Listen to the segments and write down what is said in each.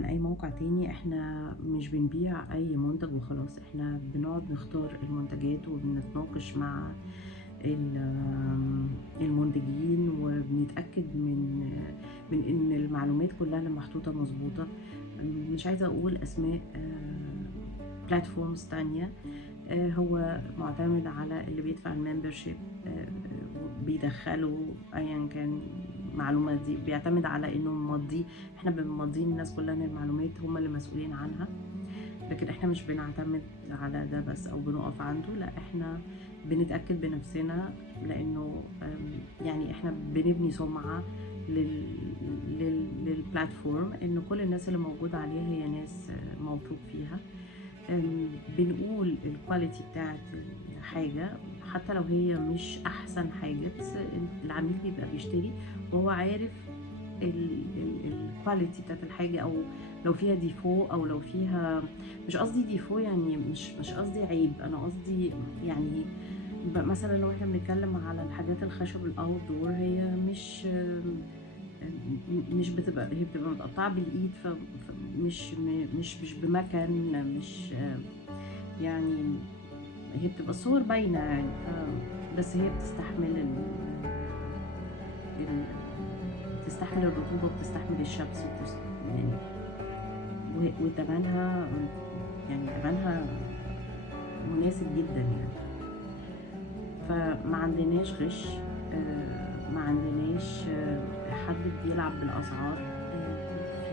عن اي موقع تاني، احنا مش بنبيع اي منتج وخلاص، احنا بنقعد نختار المنتجات وبنتناقش مع المنتجين، وبنتأكد من ان المعلومات كلها اللي محطوطة مظبوطة. مش عايزة اقول اسماء بلاتفورمز تانية. هو معتمد على اللي بيدفع الممبرشيب، بيدخلوا ايا كان معلومة دي، بيعتمد على انه ممضي. احنا بنمضي الناس كلها ان المعلومات هم اللي مسؤولين عنها، لكن احنا مش بنعتمد على ده بس او بنقف عنده، لا احنا بنتأكد بنفسنا، لانه يعني احنا بنبني سمعة للبلاتفورم، ان كل الناس اللي موجودة عليها هي ناس موثوق فيها. بنقول الكواليتي بتاعت الحاجة حتى لو هي مش أحسن حاجة، بس العميل بيبقى بيشتري وهو عارف الكواليتي بتاعت الحاجة، أو لو فيها ديفو، أو لو فيها، مش قصدي ديفو يعني مش قصدي عيب، أنا قصدي يعني مثلا لو احنا بنتكلم على الحاجات الخشب الأوت دور، هي مش بتبقى، هي بتبقى متقطعة بالإيد، مش بمكن، مش يعني هي بتبقى الصور باينة يعني، بس هي بتستحمل ال... بتستحمل الرطوبة، بتستحمل الشمس، يعني وتمنها، يعني تمنها مناسب جدا يعني. فما عندناش غش، ما عندناش حد بيلعب بالأسعار.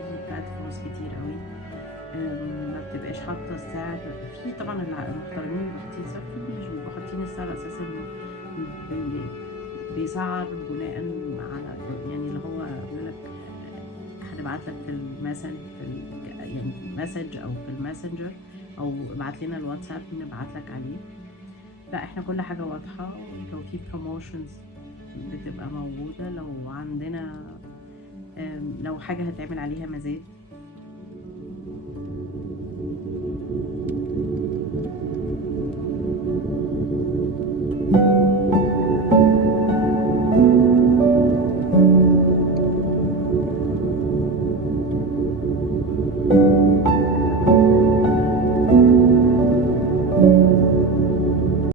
في بلاتفورمز كتير قوي ما بتبقاش حاطة السعر. في طبعا المحترمين بيبقوا حاطين سعر، في مش بيبقوا حاطين السعر أساسا، بيسعر بناء على يعني اللي هو بيقولك هنبعت لك في المسج، يعني في المسج أو في الماسنجر، أو ابعت لنا الواتساب نبعت لك عليه. لا احنا كل حاجة واضحة، لو في بروموشنز بتبقى موجودة، لو عندنا لو حاجة هتعمل عليها مزاد